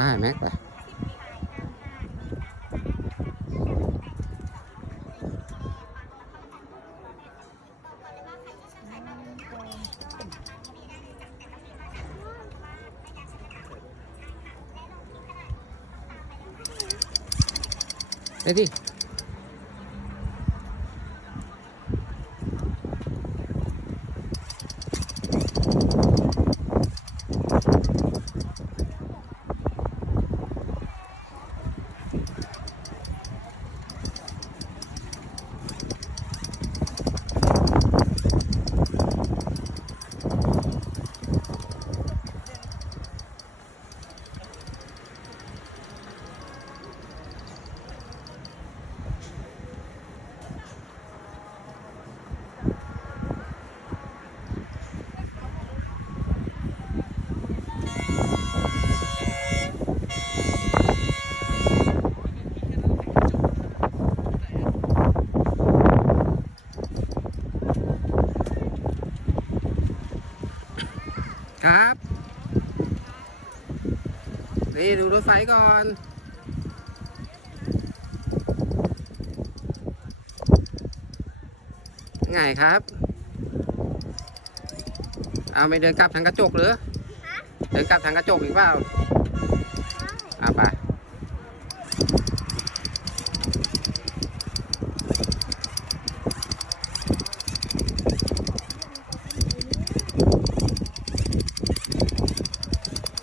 อ่าแม็กไปไปดิ ครับ นี่ดูรถไฟก่อนไงครับ เอาไม่เดินกลับทางกระจกเหรือ เดินกลับทางกระจกอีกเปล่าไม่